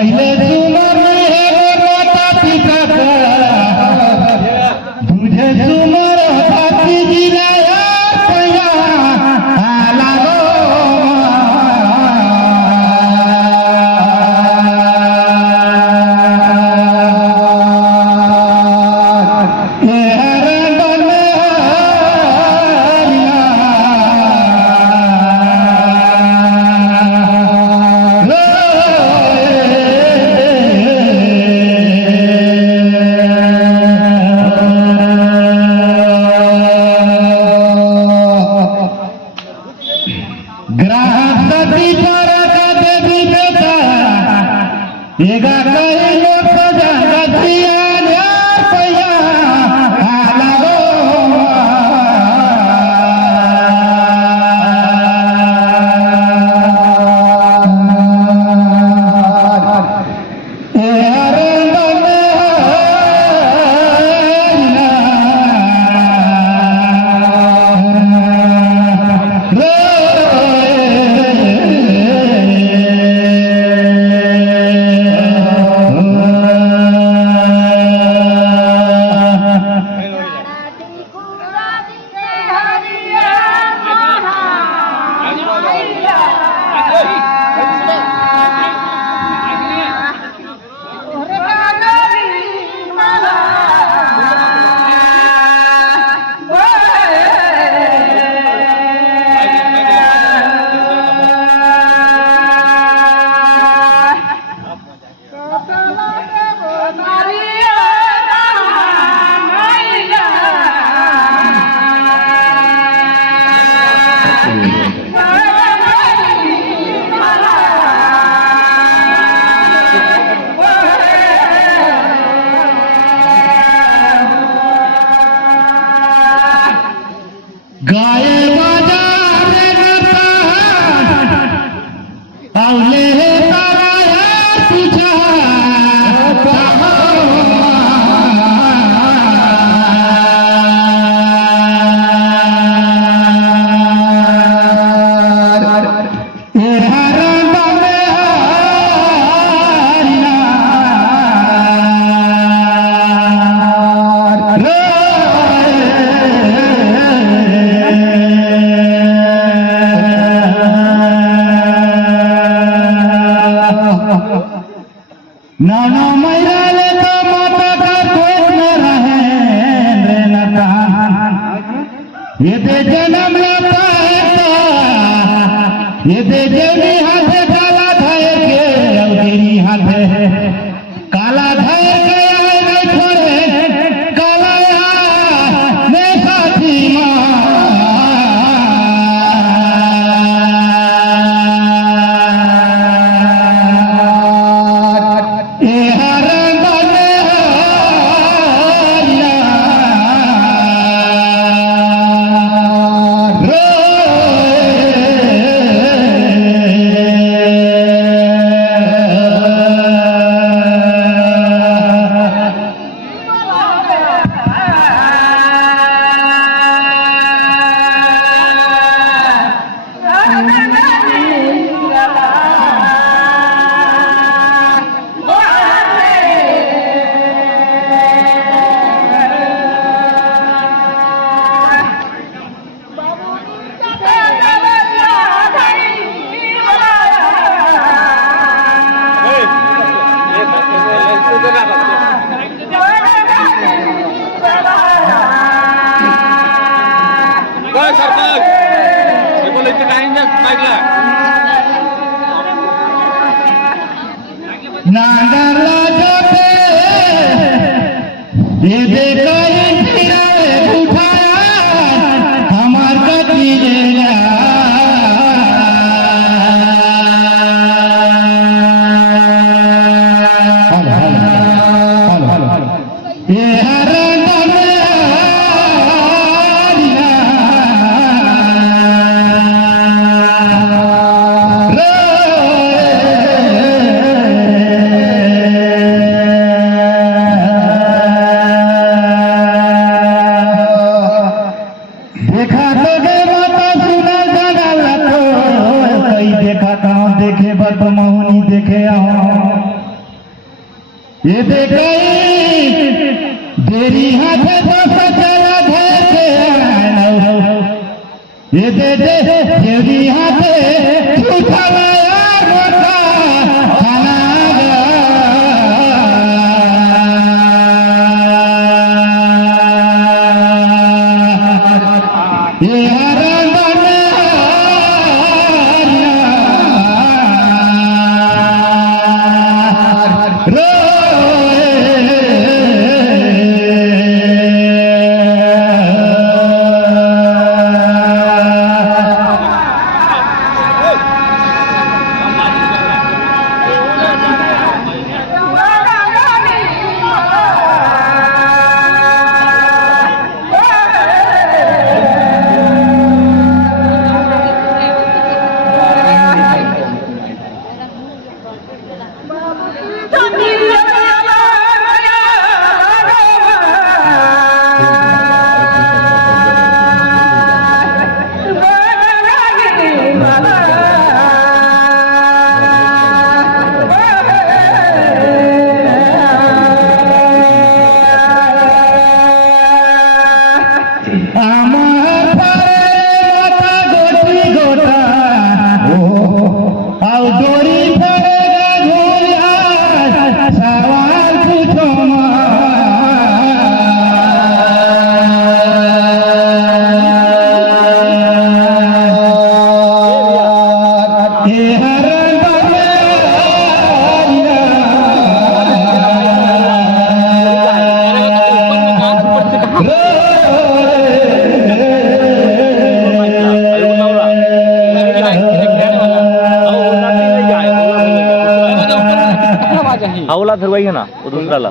पहले झूमर में है माता पिता का तुझे झूमर भाती गिराया पैया लागो नाना मैराले तो माता का कोई न रहे रे नतान ये दे जन्म लेता है ये दे जेनी हाथे काला धाय के अवधेरी हाथे काला धाय के आए नहीं छोड़े काला ने साथी नांदला जाते ये देखा उठाया हमार गति लेगा ये देखे बद महुनी देखे ये देखई देरी हाथे बस चला घर के आना ये दे देरी हाथे उठाया मोटा खाना ये हावला धरवाई ना वो दूसराला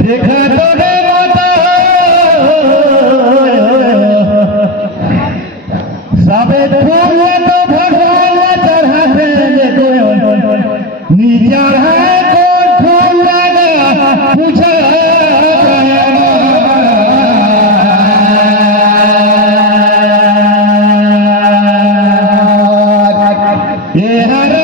देखा तो रे माता सबे फूल तो भगवान चढ़ाते नीचा है कौन फूल लगा पूछा ये हर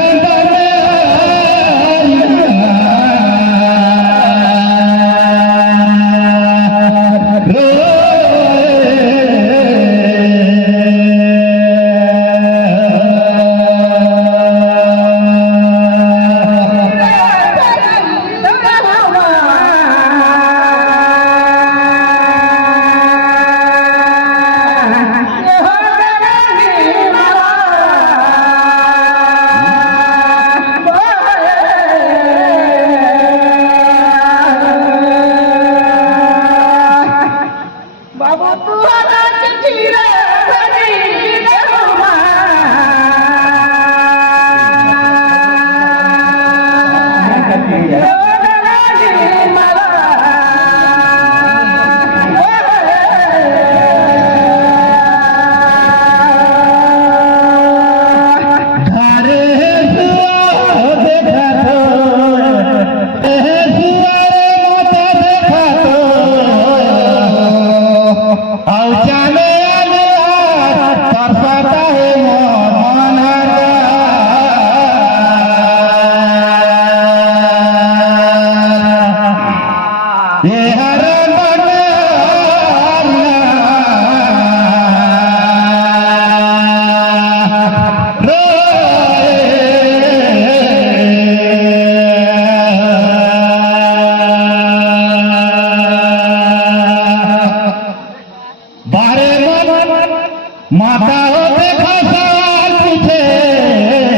माता हो देखा सवाल पूछे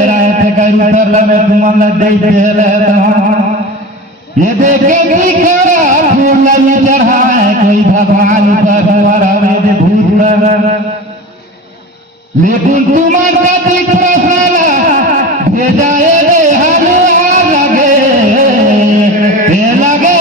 रात करू तरला में तुम्हारा दे दे ये देखे की करा फूल में चढ़ाए कोई भगवान पर द्वारा में भूत लेकिन तुम्हारा दिख प्रसाला भेजाए रे हनुआ लगे ये लगे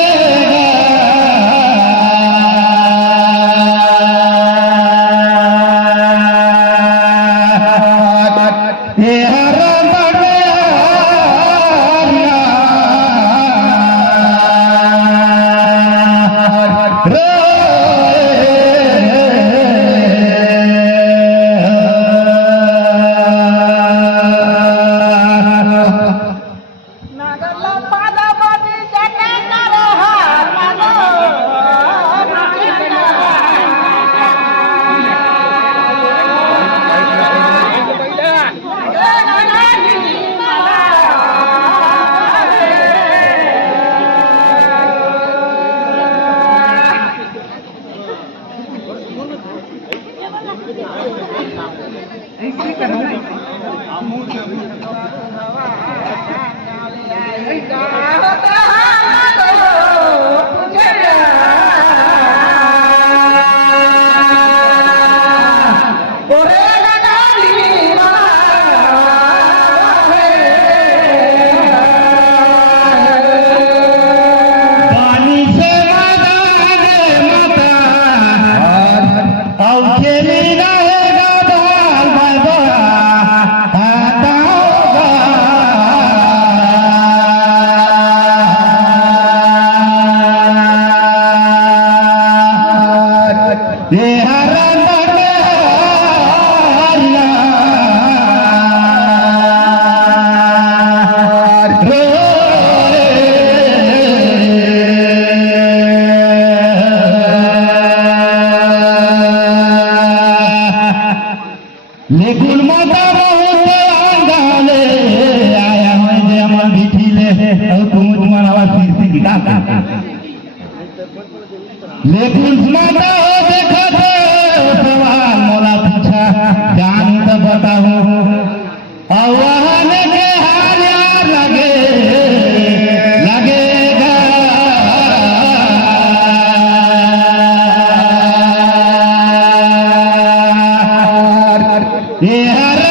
पिता कहते हैं। लेकिन माता हो देखा तो सवाल मोला पूछा जान तो बताऊं और वहाँ के हार यार लगेगा ये हर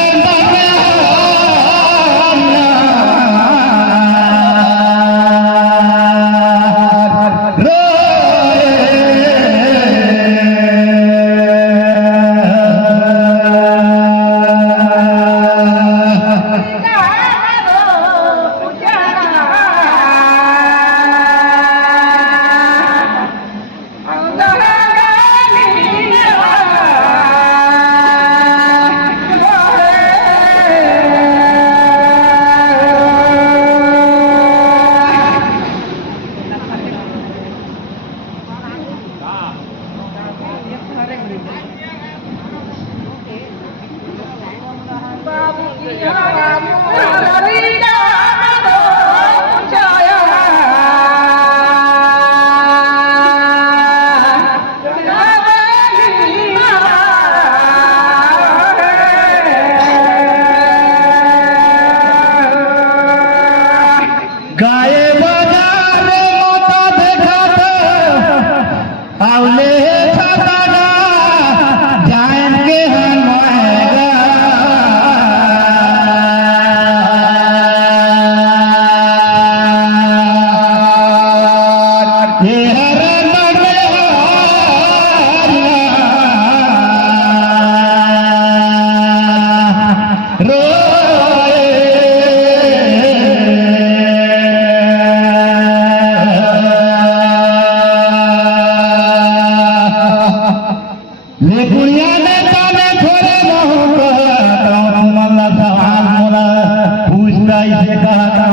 गाये बाजार माता देखा तो आवले छाता जान के हमारा ये हर बुढ़िया ने ताने थोड़े बहुत सवाल मोला पूछता इसे कहता